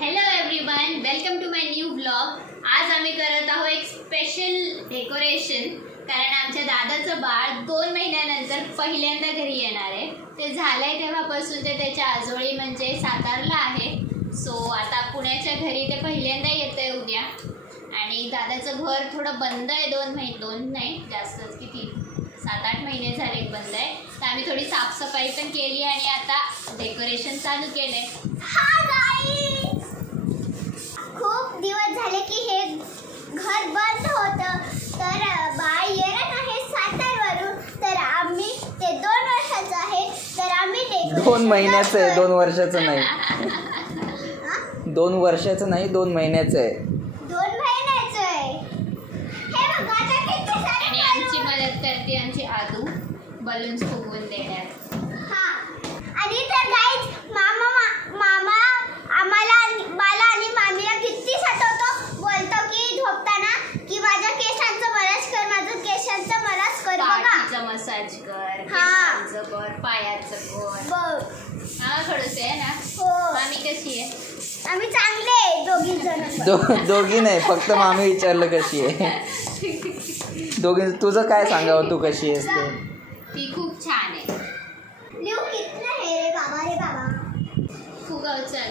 Hello everyone, welcome to my new blog. आज आम्ही करत आहोत एक स्पेशल डेकोरेशन, कारण आमच्या दादाचं बाळ 2 महिन्यानंतर पहिल्यांदा घरी येणार आहे. ते झालंय तेव्हापासून ते त्याच्या आजोळी म्हणजे सातारला आहे. सो आता पुण्याच्या घरी ते पहिल्यांदा येतंय उद्या. आणि दादाचं घर थोडं बंद आहे, 2 नाही जास्तच, किती 7-8 महिने झाले बंद आहे. तर आम्ही थोडी साफसफाई पण केली आणि आता डेकोरेशन चालू केलंय. खूप दिवस झाले की हे घर बंद होतं, तर बाळ येणार आहे सातारवरून. तर आम्ही ते 2 वर्षाचं आहे, तर आम्ही 2 महिन्याचं आहे, 2 वर्षाचं नाही. 2 वर्षाचं नाही, 2 महिन्याचं आहे. 2 महिन्याचं आहे. हे बघा आता किती सारे. आणि आमची मदत करते आमची आदू बलून्स फुगवून देण्यात. हां, आणि तर गाईज मामा मला आणि मामीला किती सतवतो. बोलतो की झोपताना की माझ्या केसांचं मसाज कर, माझं केसांचं मसाज कर. बघा, पाठीचं मसाज कर, केसांचं कर, पायाचं कर. हा, खडूस आहे ना. हो. मामी कशी आहे? आम्ही चांगले आहे दोघी जण. दोघी नाही, फक्त मामी विचारलं कशी आहे. दोघी. तुझं काय सांगावं, तू कशी आहेस ते? ती खूप छान आहे. लिहू कितना है रे बाबा. फुगव, चल.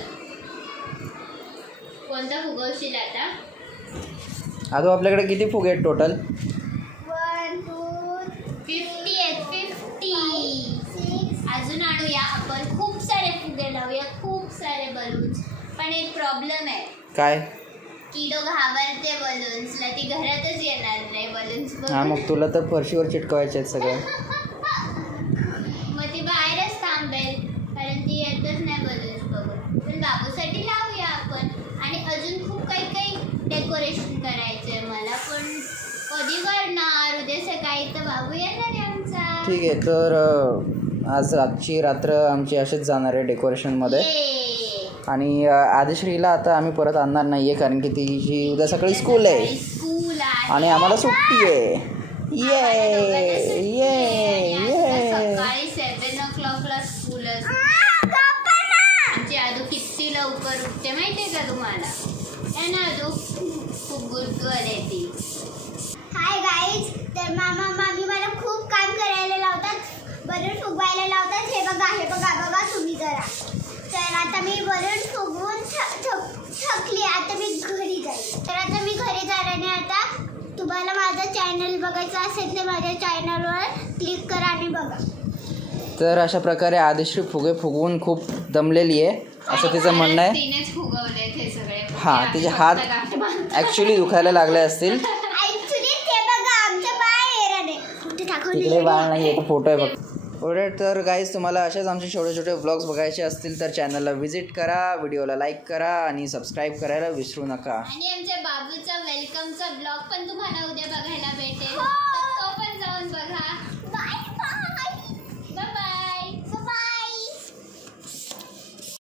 कोणता फुगवशील आता? आता आपल्याकडे किती फुगे आहेत टोटल? 1 2 50 आहेत. 50. 6. अजून आणूया आपण. खूप सारे फुगे लावूया, खूप सारे बलून्स. पण एक प्रॉब्लेम आहे. काय? किडो घाबरते बलून्सला, ती घरातच येणार नाही बलून्स बघून. हा, मग तुला तर फरशीवर चिटकवायचे आहेत सगळं. मग ती बाहेरच थांबेल, कारण ती येतच नाही बलून्स बघून. पण बाबूसाठी लावूया आपण. आणि अजून खूप काही डेकोरेशन करायचंय मला, पण कधी करणार? उद्या सकाळी तर बाबू येणार आहे आमचा. ठीक आहे, तर आजची रात्र आमची अशीच जाणार आहे डेकोरेशनमध्ये. आणि आदिश्रीला आता आम्ही परत आणणार नाही आहे, कारण की तिची उद्या सकाळी स्कूल आहे आणि आम्हाला सुट्टी आहे. सकाळी 7 o'clockला स्कूल असते. आमची आदू किती लवकर उठते माहितीये का तुम्हाला? है ना आदू? खूप गुड गर्ल आहे ती. हाय गाईज, तर मामा मामी मला खूप काम करायला लावतात, बलून फुगवायला लावतात. हे बघा तुम्ही जरा. तर आता मी बलून फुगवून थकली. आता मी घरी जाईल. तर आता मी घरी जाण्याने आता तुम्हाला माझा चॅनल बघायचा असेल तर माझ्या चॅनलवर क्लिक करा आणि बघा. तर अशा प्रकारे आदिश्री फुगे फुगवून खूप दमलेली आहे असं तिचं म्हणणं आहे. तिनेच फुगवले ते सगळे. हां, तिचे हात ॲक्च्युली दुखायला लागले असतील. ॲक्च्युली ते बघा, आमचं बाळ येणार आहे. तिकडे बाळ नाही आहे, फोटो आहे बघ. ओके, तर गाईज तुम्हाला असेच आमचे छोटे व्लॉग्स बघायचे असतील तर चॅनलला व्हिजिट करा, व्हिडिओला लाईक करा आणि सबस्क्राईब करायला विसरू नका. आणि आमच्या बाबूचा वेलकमचा ब्लॉग पण तुम्हाला उद्या बघायला भेटेल.